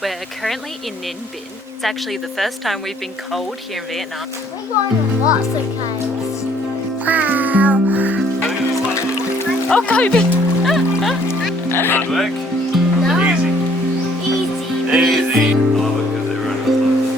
We're currently in Ninh Binh. It's actually the first time we've been cold here in Vietnam. We're going to lots of caves. Wow. Oh, Koby! Hard work? No. Easy. Easy. I love it because everyone else loves it.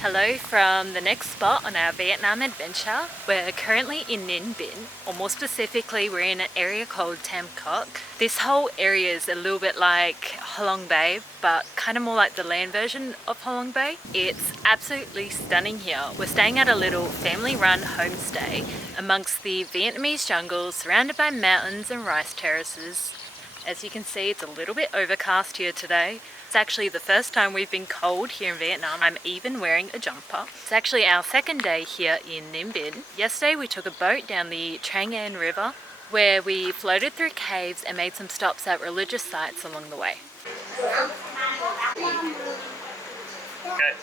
Hello from the next spot on our Vietnam adventure. We're currently in Ninh Binh, or more specifically we're in an area called Tam Coc. This whole area is a little bit like Halong Bay, but kind of more like the land version of Halong Bay. It's absolutely stunning here. We're staying at a little family-run homestay amongst the Vietnamese jungles, surrounded by mountains and rice terraces. As you can see, it's a little bit overcast here today. It's actually the first time we've been cold here in Vietnam. I'm even wearing a jumper. It's actually our second day here in Ninh Binh. Yesterday we took a boat down the Trang An River where we floated through caves and made some stops at religious sites along the way. Okay.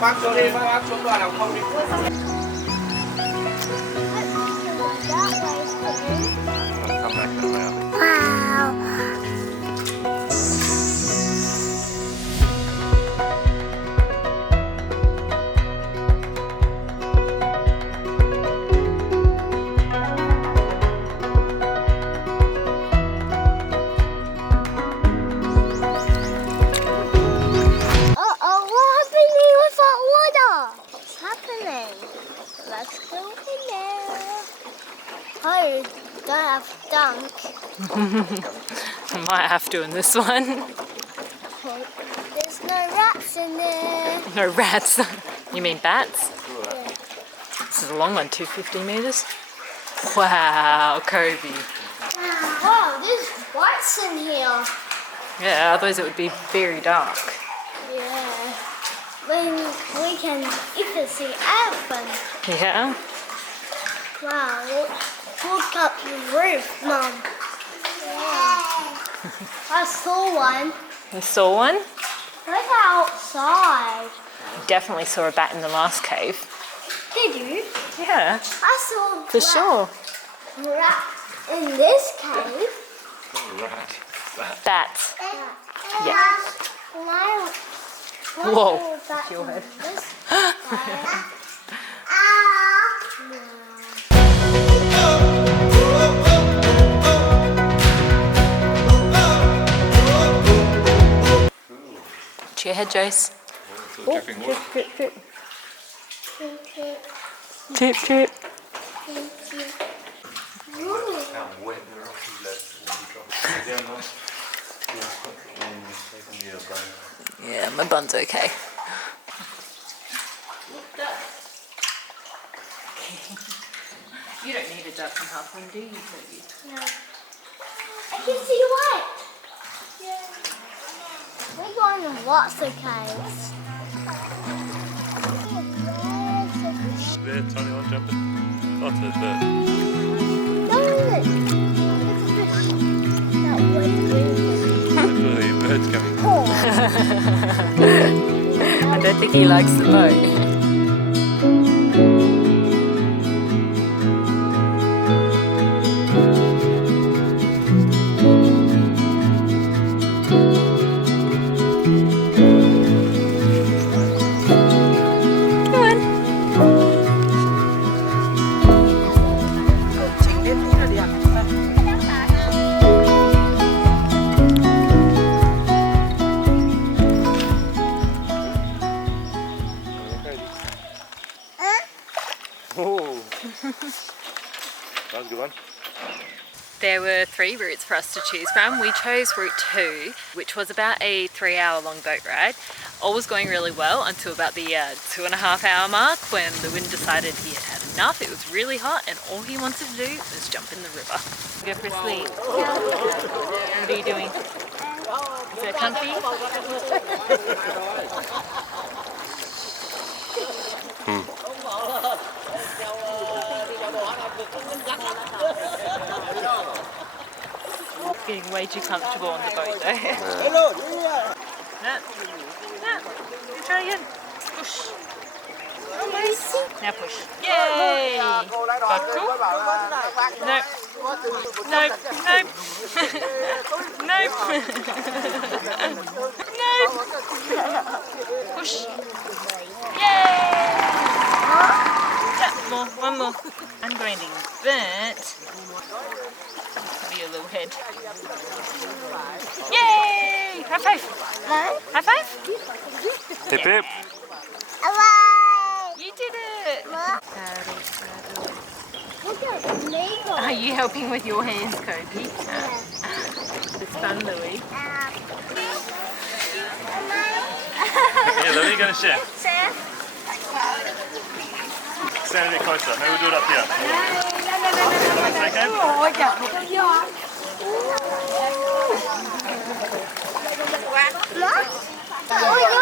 Bác xuống đi, bác xuống đoàn nào không đi. Come back to the valley. Wow. Let's go in there. Oh, don't have dunk. I might have to in this one. There's no rats in there. No rats. You mean bats? Yeah. This is a long one, 250 meters. Wow, Koby. Wow, there's lights in here. Yeah, otherwise it would be very dark. Yeah. When we can even see elephants. Yeah. Wow, look up the roof, Mum. Wow. I saw one. You saw one? Look outside. Definitely saw a bat in the last cave. Did you? Yeah, I saw for sure. rat in this cave. Right. Bats. Yeah. Whoa. Back Your head. this To your head, Jace. It's all dripping water. Drip, drip. Okay. Drip, drip. How wet the rock is left. Down nice. Yeah, my bun's okay. You don't need a duck and half one, do you, Koby? No. I can see light. Yeah. We're going to lots of caves. There, tiny one jumping. Oh, there's a bird. The bird's coming. I don't think he likes the boat. That was a good one. There were 3 routes for us to choose from. We chose route 2, which was about a 3-hour-long boat ride. All was going really well until about the 2.5-hour mark when Luen decided he had had enough. It was really hot and all he wanted to do was jump in the river. Go for a sleep. What are you doing? Is it comfy? Getting way too comfortable on the boat though. Nat, try again. Push. Now push. Yay! Nope. Nope. Nope. Nope. Nope. Push. Yay! More. One more. I'm grinding burnt. Be a little head. Yay! High five. High five. Hip hip. You did it. Look at Lego. Are you helping with your hands, Koby? It's fun, Louie. Yeah, Louie, you going to share? Stand a bit closer. Maybe we'll do it up here. Okay?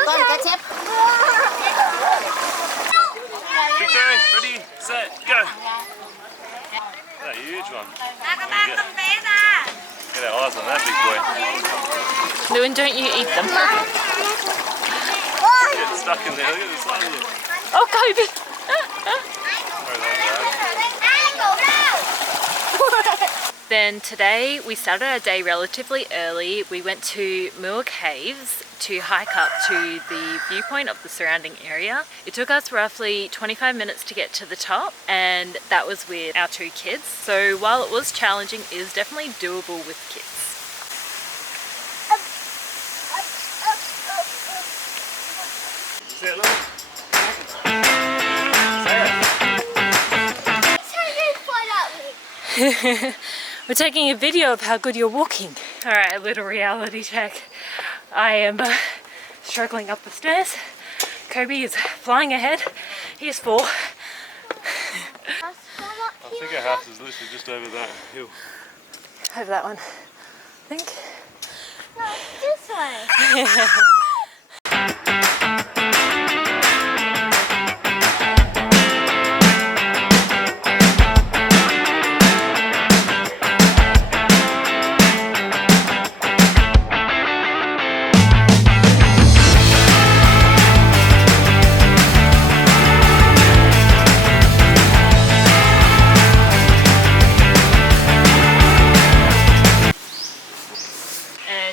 Con cá chép. Victory, ready, set, go. That's a huge one. Get our eyes on that big boy. Luen, don't you eat them? Getting stuck in there. Look at the side of it. Oh, Koby! Then today we started our day relatively early. We went to Mua Caves to hike up to the viewpoint of the surrounding area. It took us roughly 25 minutes to get to the top, and that was with our 2 kids. So while it was challenging, it is definitely doable with kids. Say it, Louie. We're taking a video of how good you're walking. All right, a little reality check. I am struggling up the stairs. Koby is flying ahead. He is 4. I think our house is literally just over that hill. Over that one, I think. No, this way.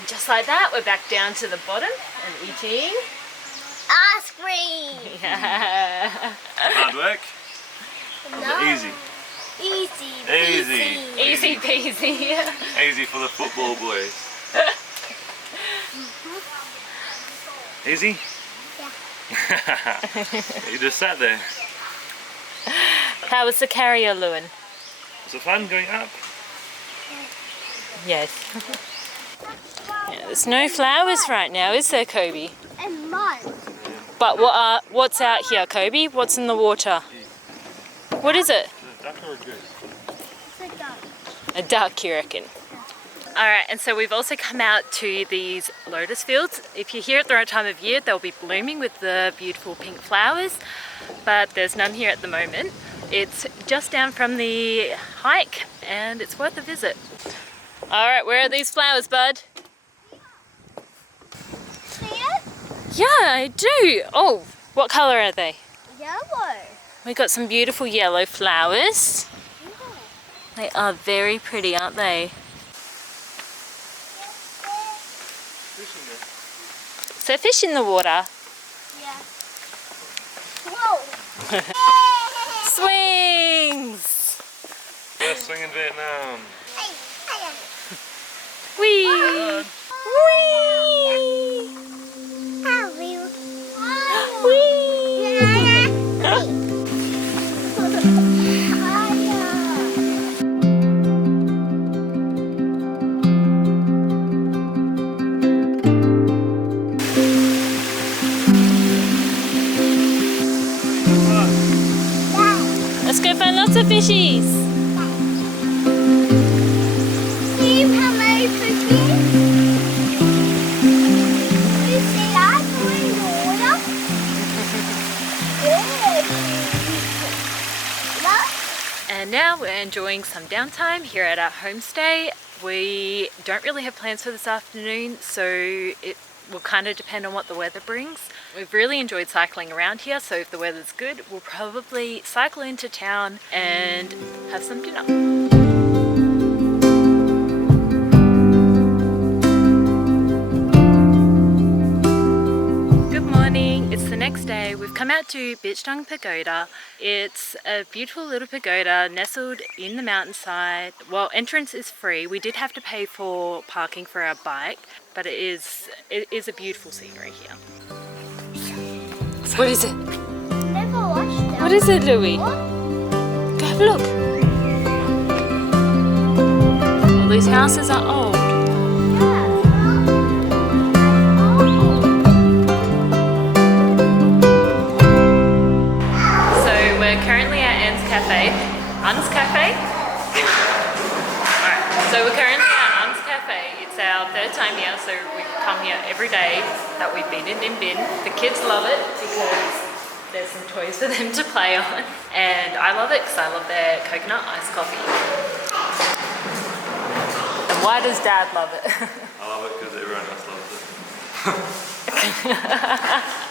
Just like that, we're back down to the bottom and eating. Ice cream. Yeah. Hard work? No. Easy. Easy peasy. Easy for the football boys. Easy? Yeah. You just sat there. How was the carrier, Luen? Was it fun going up? Yes. Yeah, there's no flowers right now, is there, Koby? And mud. But what's out here, Koby? What's in the water? What is it? Is it a duck or a goose? It's a duck. A duck, you reckon? Alright, and so we've also come out to these lotus fields. If you're here at the right time of year, they'll be blooming with the beautiful pink flowers, but there's none here at the moment. It's just down from the hike and it's worth a visit. Alright, where are these flowers, bud? See it? Yeah, I do. Oh, what colour are they? Yellow. We got some beautiful yellow flowers. They are very pretty, aren't they? Is there fish in the water? Yeah. Whoa. Swings! Best swing in Vietnam. Whee! Whee! Let's go find lots of fishies. See how many fishies? You see that going in the water? Look. And now we're enjoying some downtime here at our homestay. We don't really have plans for this afternoon, so it will kind of depend on what the weather brings. We've really enjoyed cycling around here, so if the weather's good, we'll probably cycle into town and have some dinner. It's the next day. We've come out to Bich Pagoda. It's a beautiful little pagoda nestled in the mountainside. Well, entrance is free. We did have to pay for parking for our bike, but it is a beautiful scenery here. What is it? Never watched that. What is it, Louis? What? Go have a look. All these houses are old. Currently at Anne's Cafe. Alright, so we're currently at Anne's Cafe. It's our third time here, so we've come here every day that we've been in Ninh Binh. The kids love it because there's some toys for them to play on, and I love it because I love their coconut iced coffee. And why does Dad love it? I love it because everyone else loves it.